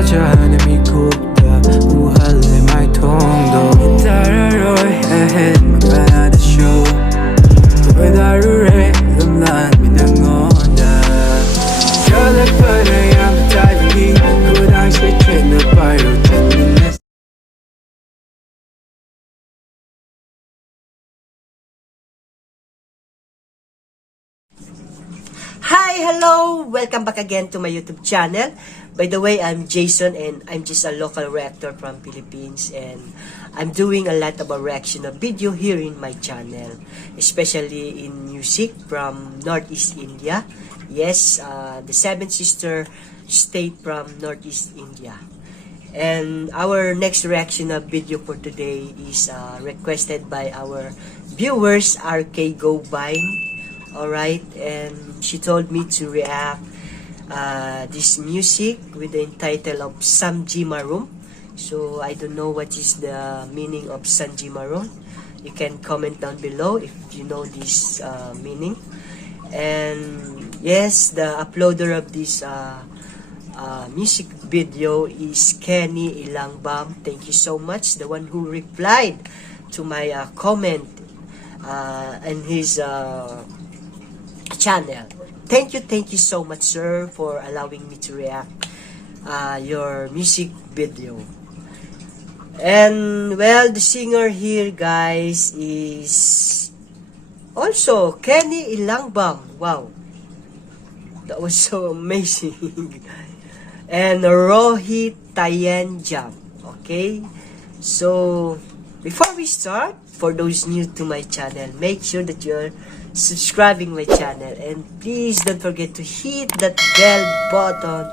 mi kupda uhalle mai tongdo Tararoi ahead magana the show Wedarure lumlan minangonda Jalak panayam diving kudang say train the pyro 10 minutes. Hi, hello! Welcome back again to my YouTube channel. By the way, I'm Jayson and I'm just a local reactor from Philippines, and I'm doing a lot of a reaction of video here in my channel, especially in music from Northeast India. Yes, the seven sister state from Northeast India. And our next reaction of video for today is requested by our viewers, RK Go Vine. Alright, and she told me to react this music with the title of Samji Marum. So I don't know what is the meaning of Samji Marum. You can comment down below if you know this meaning. And yes, the uploader of this music video is Kenni Elangbam. Thank you so much, the one who replied to my comment in his channel. Thank you so much, sir, for allowing me to react your music video. And well, the singer here, guys, is also Kenni Elangbam. Wow, that was so amazing. And Rohit Tayenjam. Okay, so before we start, for those new to my channel, make sure that you're subscribing my channel, and please don't forget to hit that bell button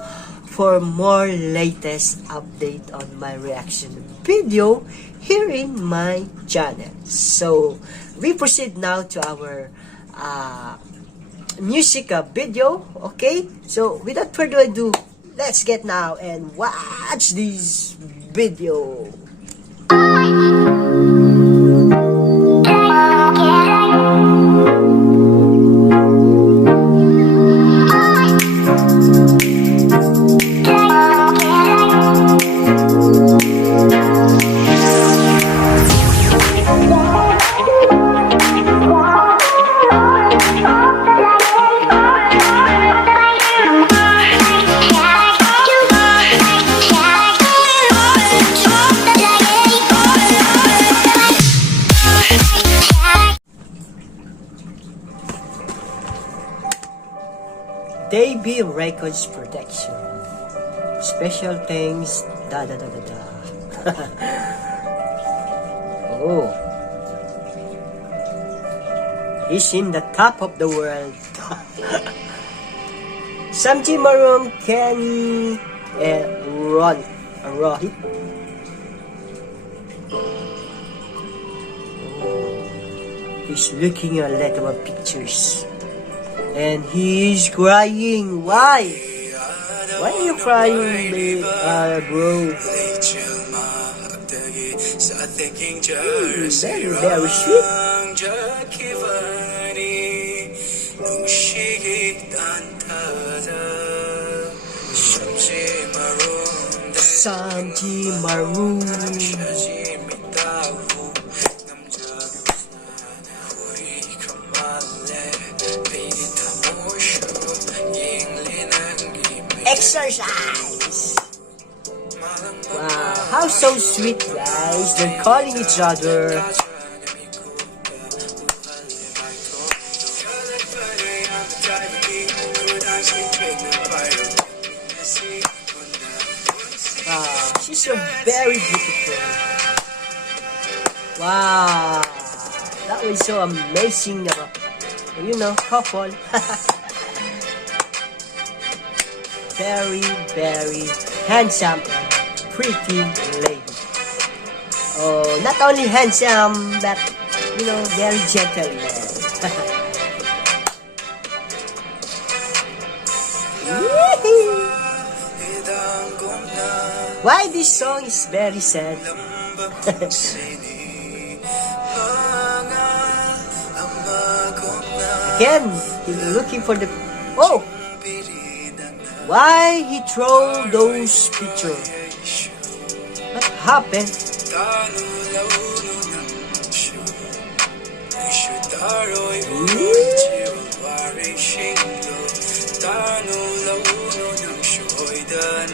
for more latest update on my reaction video here in my channel. So we proceed now to our music video. Okay, so without further ado, let's get now and watch this video. Debut Records Production. Special thanks. Oh, he's in the top of the world. Samji Marum, Kenni, and Rohit. Oh, he's looking at a lot of pictures. And he is crying. Why? Why are you crying, bro? Very sweet. Samji Marum. Exercise. Wow, how so sweet, guys. They're calling each other. Wow, she's so very beautiful. Wow, that was so amazing. You know, couple. Very handsome and pretty lady. Oh, not only handsome, but you know, very gentleman. Why this song is very sad? Again, he's looking for the... Oh! Why he throw those picture? What happened?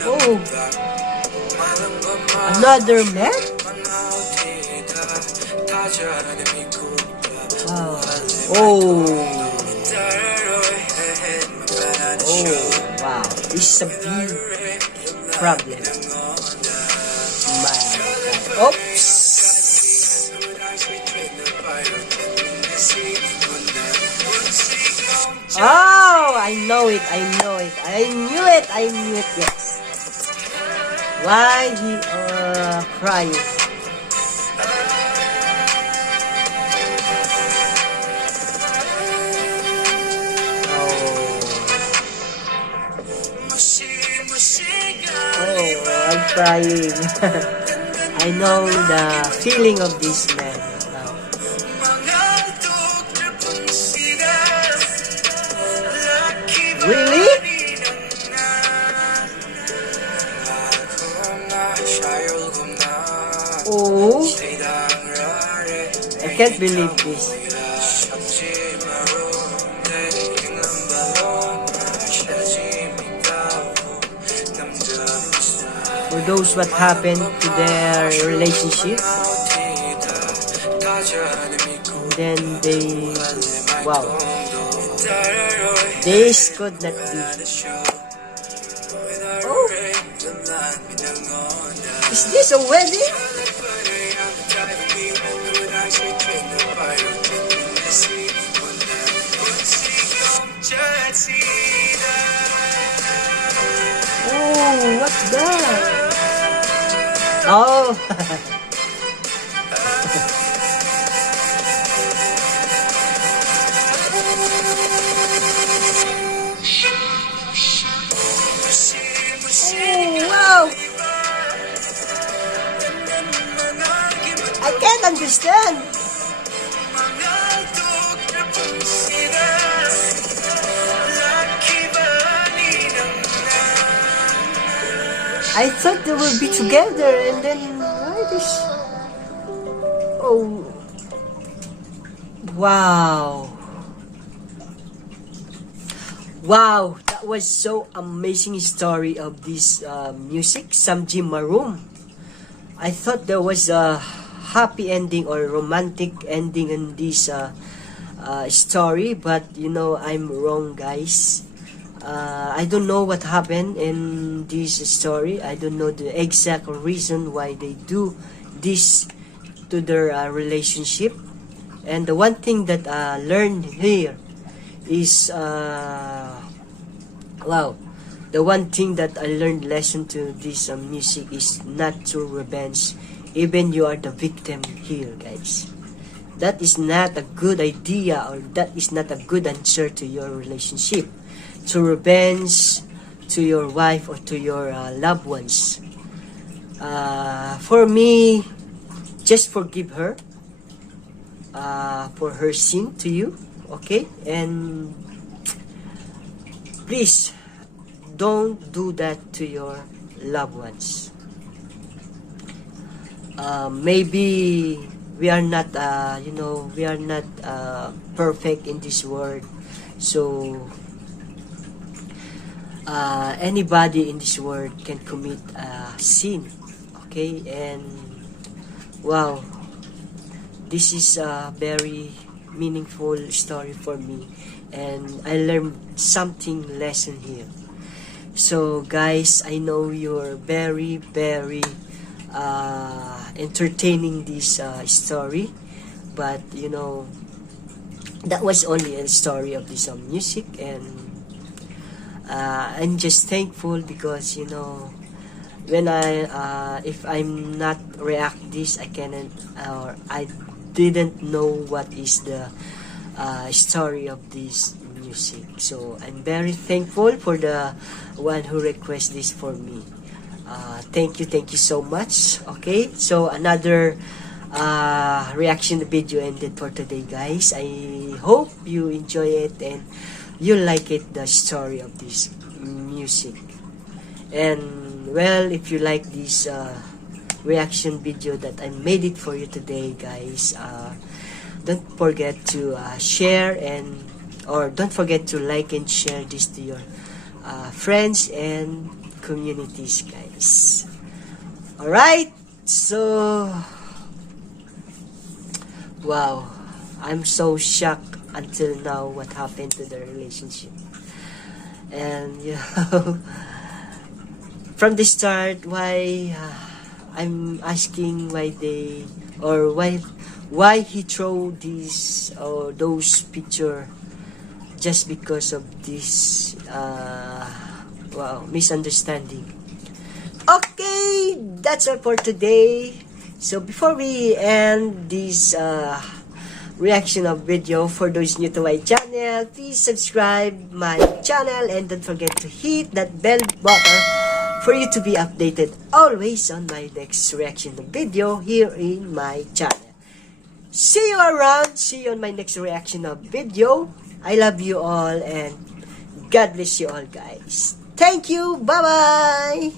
Oh, another man? Oh, wow, this is a big problem. My God. Oops. Oh, I know it, I know it. I knew it, yes. Why he crying? Oh, I'm crying. I know the feeling of this man now. Really? Oh, I can't believe this. For those what happened to their relationship, and then they, wow, this could not be. Oh, is this a wedding? Oh, what's that? Oh. Oh, wow. I can't understand. I thought they would be together, and then why this? Oh, wow, wow! That was so amazing story of this music, Samji Marum. I thought there was a happy ending or romantic ending in this story, but you know I'm wrong, guys. I don't know what happened in this story. I don't know the exact reason why they do this to their relationship. And the one thing that I learned here is, wow, the one thing that I learned lesson to this music is not to revenge. Even you are the victim here, guys. That is not a good idea, or that is not a good answer to your relationship. To revenge to your wife or to your loved ones. For me, just forgive her for her sin to you, okay? And please don't do that to your loved ones. Maybe we are not, we are not perfect in this world, so anybody in this world can commit sin, okay? And wow, this is a very meaningful story for me, and I learned something lesson here. So guys, I know you're very entertaining this story, but you know that was only a story of this music, and I'm just thankful because you know when I if I'm not react this, I cannot, or I didn't know what is the story of this music. So I'm very thankful for the one who request this for me. Thank you so much. Okay, so another reaction video ended for today, guys. I hope you enjoy it and you like it, the story of this music. And well, if you like this reaction video that I made it for you today, guys, don't forget to share or don't forget to like and share this to your friends and communities, guys. Alright, so wow, I'm so shocked until now what happened to the relationship. And you know, from the start, why I'm asking why they, or why he throw these or those picture, just because of this wow, misunderstanding. Okay, that's all for today. So before we end this reaction of video, for those new to my channel, please subscribe my channel and don't forget to hit that bell button for you to be updated always on my next reaction video here in my channel. See you around. See you on my next reaction of video. I love you all and God bless you all, guys. Thank you. Bye-bye.